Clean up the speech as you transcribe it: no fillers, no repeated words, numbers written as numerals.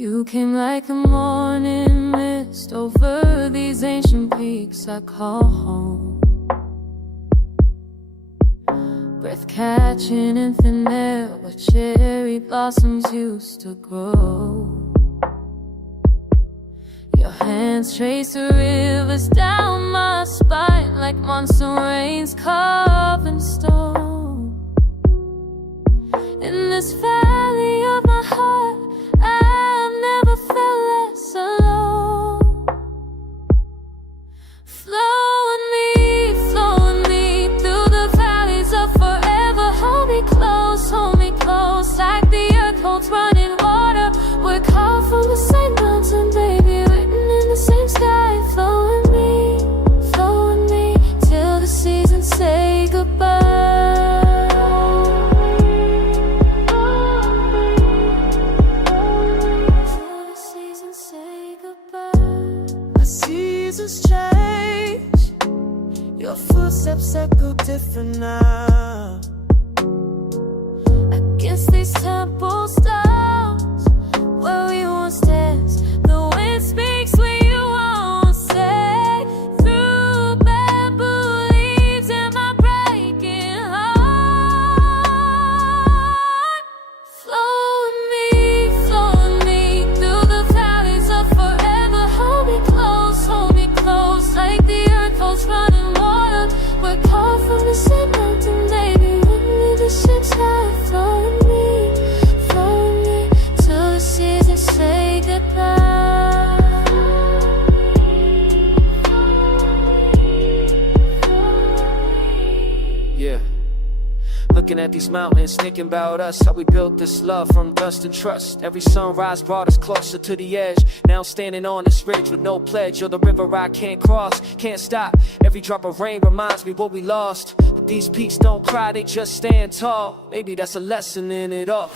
You came like a morning mist over these ancient peaks I call home. Breath catching in thin air where cherry blossoms used to grow. Your hands trace the rivers down my spine like monsoon rains carved in stone. In this valley of my heart, I've never felt less alone. Flow with me through the valleys of forever. Hold me close, like the earth holds running water. We're carved from the same mountain, baby, written in the same sky. Flow with me, till the seasons say goodbye. Seasons change, your footsteps echo different now. Against these temple stones, where we once danced, the wind speaks when you won't say. Through bamboo leaves in my breaking heart. Flow with me through the valleys of forever. Hold me close, like the earth holds running water. We're carved from the same mountain, baby, with me the same sky. Flow with me, till the seasons say goodbye. Yeah. Looking at these mountains, thinking about us, how we built this love from dust and trust. Every sunrise brought us closer to the edge. Now standing on this ridge with no pledge. You're the river I can't cross, can't stop. Every drop of rain reminds me what we lost. But these peaks don't cry, they just stand tall. Maybe that's a lesson in it all.